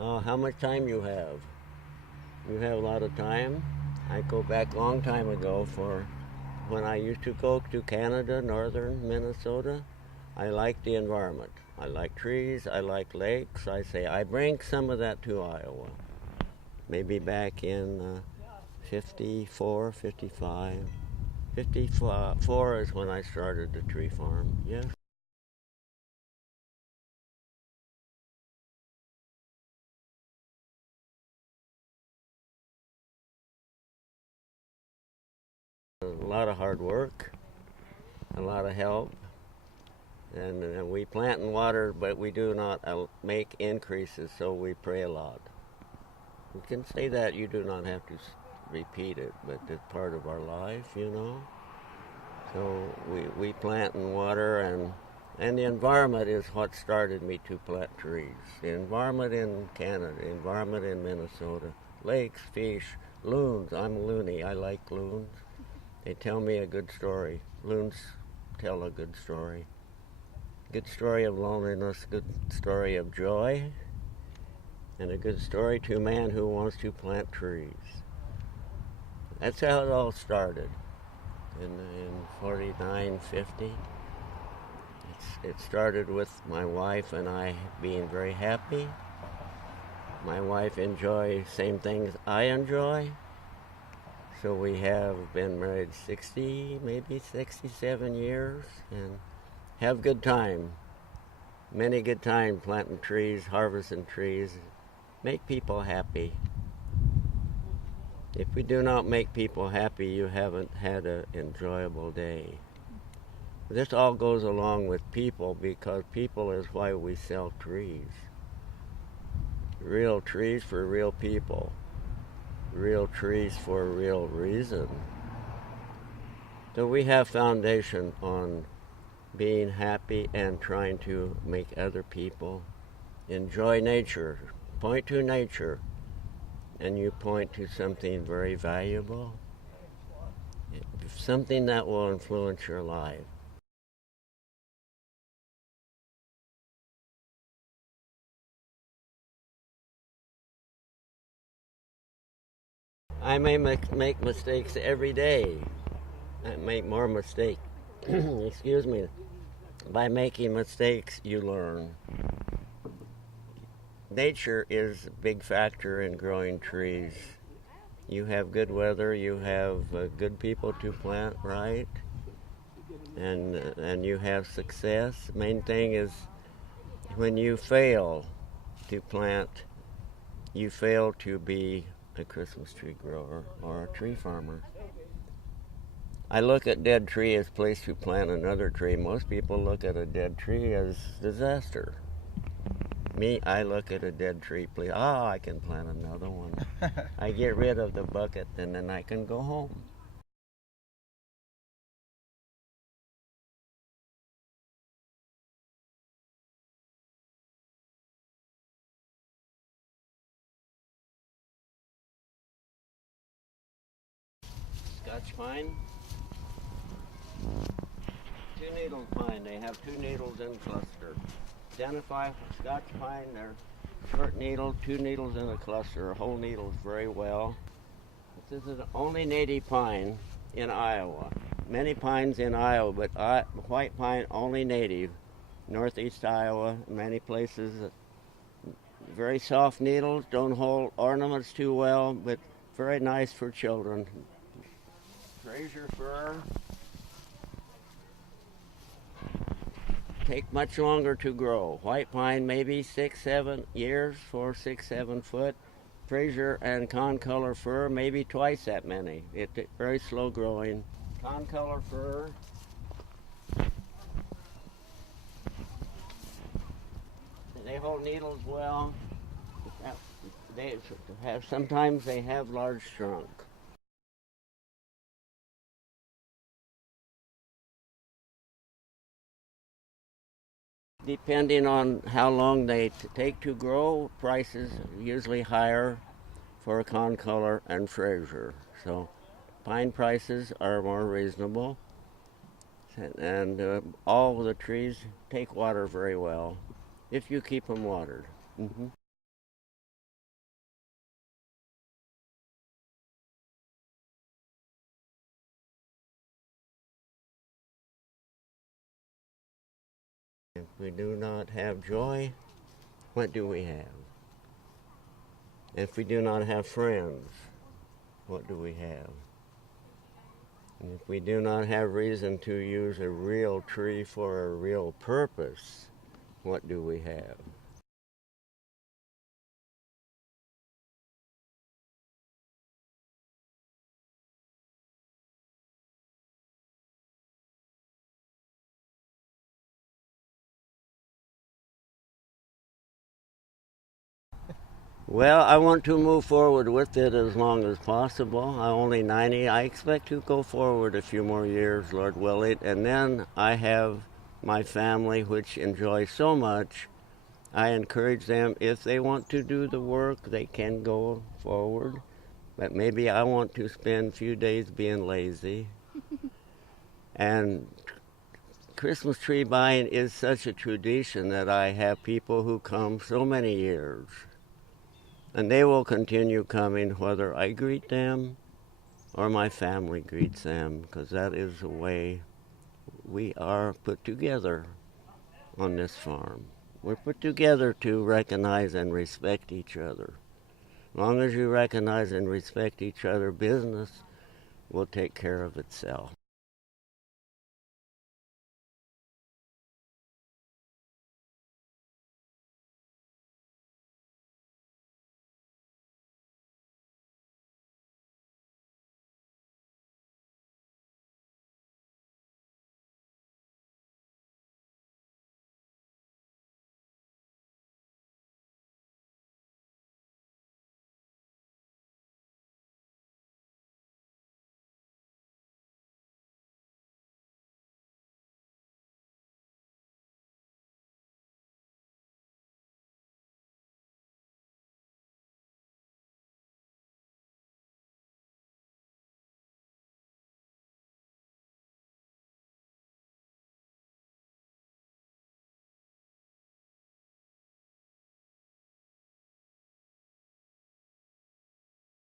How much time you have? You have a lot of time. I go back a long time ago for when I used to go to Canada, northern Minnesota. I like the environment. I like trees. I like lakes. I say I bring some of that to Iowa. Maybe back in 54, 55. 54 is when I started the tree farm. Yes. A lot of hard work, a lot of help, and we plant and water, but we do not make increases, so we pray a lot. You can say that, you do not have to repeat it, but it's part of our life, you know. So we plant and water, and the environment is what started me to plant trees. The environment in Canada, the environment in Minnesota, lakes, fish, loons. I'm a loony. I like loons. They tell me a good story. Loons tell a good story. Good story of loneliness, good story of joy, and a good story to a man who wants to plant trees. That's how it all started in 49, 50. It started with my wife and I being very happy. My wife enjoys same things I enjoy. So we have been married 60, maybe 67 years, and have good time. Many good time planting trees, harvesting trees, make people happy. If we do not make people happy, you haven't had an enjoyable day. This all goes along with people because people is why we sell trees. Real trees for real people. Real trees for a real reason. So we have foundation on being happy and trying to make other people enjoy nature. Point to nature, and you point to something very valuable, something that will influence your life. I may make mistakes every day. I make more mistakes. Excuse me. By making mistakes, you learn. Nature is a big factor in growing trees. You have good weather, you have good people to plant right, and you have success. Main thing is when you fail to plant, you fail to be a Christmas tree grower or a tree farmer. I look at dead tree as a place to plant another tree. Most people look at a dead tree as disaster. Me, I look at a dead tree, please. I can plant another one. I get rid of the bucket, and then I can go home. Scotch pine, two needles pine. They have two needles in cluster. Identify Scotch pine. They're short needle, two needles in a cluster. Whole needles very well. This is the only native pine in Iowa. Many pines in Iowa, but white pine only native. Northeast Iowa, many places. Very soft needles, don't hold ornaments too well, but very nice for children. Fraser fir take much longer to grow. White pine maybe 6, 7 years for 6, 7 foot. Fraser and concolor fir maybe twice that many. It's very slow growing. Concolor fir. They hold needles well. They have sometimes they have large trunk. Depending on how long they take to grow, prices usually higher for concolor and Fraser. So pine prices are more reasonable, and all the trees take water very well if you keep them watered. Mm-hmm. If we do not have joy, what do we have? If we do not have friends, what do we have? And if we do not have reason to use a real tree for a real purpose, what do we have? Well, I want to move forward with it as long as possible. I'm only 90. I expect to go forward a few more years, Lord willing, and then I have my family, which enjoys so much. I encourage them, if they want to do the work, they can go forward. But maybe I want to spend a few days being lazy. And Christmas tree buying is such a tradition that I have people who come so many years. And they will continue coming whether I greet them or my family greets them, because that is the way we are put together on this farm. We're put together to recognize and respect each other. As long as you recognize and respect each other, business will take care of itself.